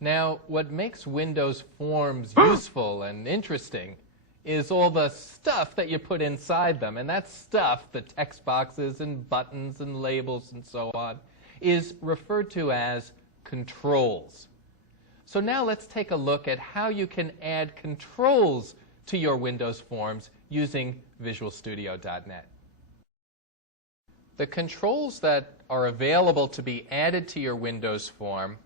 Now, what makes Windows Forms useful and interesting is all the stuff that you put inside them. And that stuff, the text boxes and buttons and labels and so on, is referred to as controls. So now let's take a look at how you can add controls to your Windows Forms using VisualStudio.net. The controls that are available to be added to your Windows form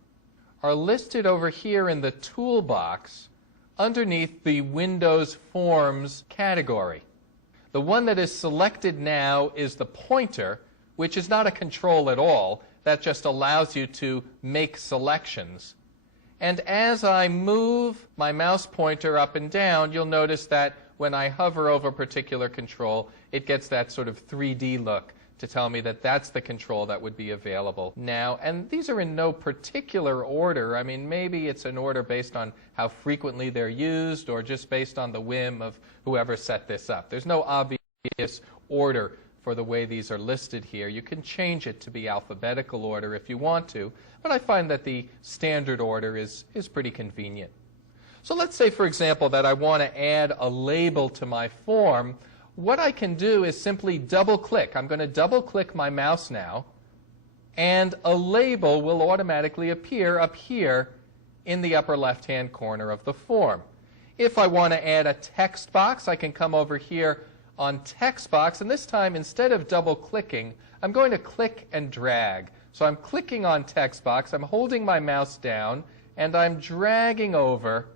are listed over here in the toolbox underneath the Windows Forms category. The one that is selected now is the pointer, which is not a control at all. That just allows you to make selections. And as I move my mouse pointer up and down, you'll notice that when I hover over a particular control, it gets that sort of 3D look to tell me that that's the control that would be available now. And these are in no particular order. I mean, maybe it's an order based on how frequently they're used or just based on the whim of whoever set this up. There's no obvious order for the way these are listed here. You can change it to be alphabetical order if you want to, but I find that the standard order is pretty convenient. So let's say, for example, that I want to add a label to my form. What I can do is simply double-click. I'm going to double-click my mouse now, and a label will automatically appear up here in the upper left-hand corner of the form. If I want to add a text box, I can come over here on text box, and this time, instead of double-clicking, I'm going to click and drag. So I'm clicking on text box, I'm holding my mouse down, and I'm dragging over,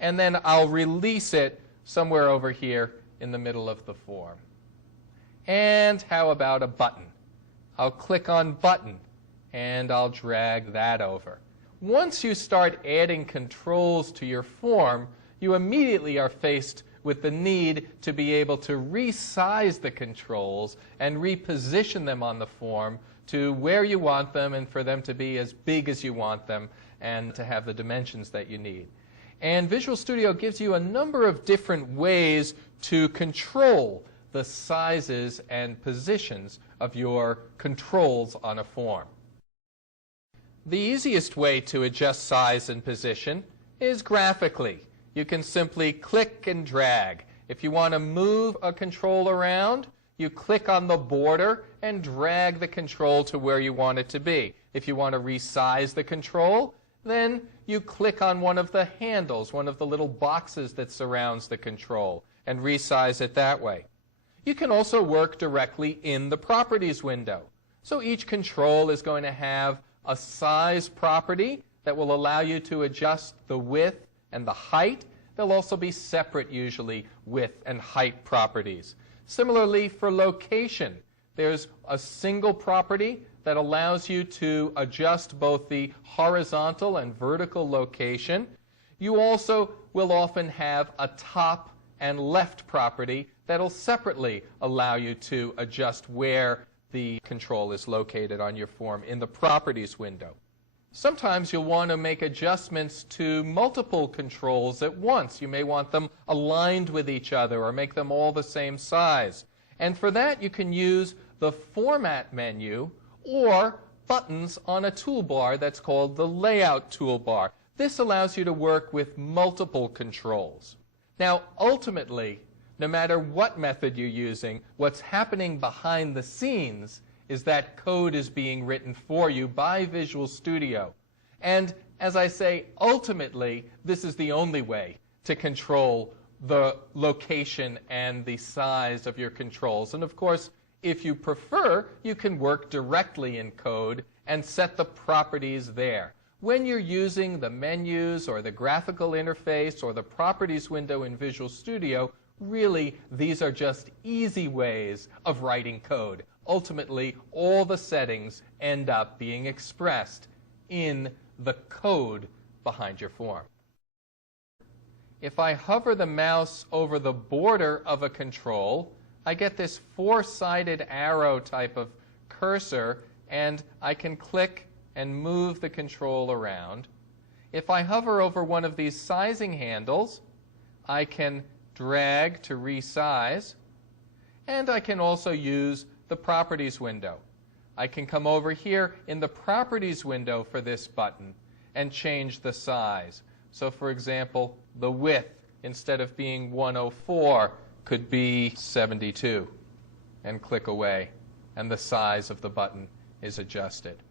and then I'll release it somewhere over here in the middle of the form. And how about a button? I'll click on button, and I'll drag that over. Once you start adding controls to your form, you immediately are faced with the need to be able to resize the controls and reposition them on the form to where you want them and for them to be as big as you want them and to have the dimensions that you need. And Visual Studio gives you a number of different ways to control the sizes and positions of your controls on a form. The easiest way to adjust size and position is graphically. You can simply click and drag. If you want to move a control around, you click on the border and drag the control to where you want it to be. If you want to resize the control, then you click on one of the handles, one of the little boxes that surrounds the control, and resize it that way. You can also work directly in the Properties window. So each control is going to have a size property that will allow you to adjust the width and the height. There'll also be separate, usually, width and height properties. Similarly, for location, there's a single property that allows you to adjust both the horizontal and vertical location. You also will often have a top and left property that'll separately allow you to adjust where the control is located on your form in the Properties window. Sometimes you'll want to make adjustments to multiple controls at once. You may want them aligned with each other or make them all the same size. And for that, you can use the Format menu or buttons on a toolbar that's called the Layout toolbar. This allows you to work with multiple controls. Now, ultimately, no matter what method you're using, what's happening behind the scenes is that code is being written for you by Visual Studio. And as I say, ultimately, this is the only way to control the location and the size of your controls. And of course, if you prefer, you can work directly in code and set the properties there. When you're using the menus or the graphical interface or the Properties window in Visual Studio, really, these are just easy ways of writing code. Ultimately, all the settings end up being expressed in the code behind your form. If I hover the mouse over the border of a control, I get this four-sided arrow type of cursor, and I can click and move the control around. If I hover over one of these sizing handles, I can drag to resize, and I can also use the Properties window. I can come over here in the Properties window for this button, and change the size. So for example, the width, instead of being 104, could be 72. And click away, and the size of the button is adjusted.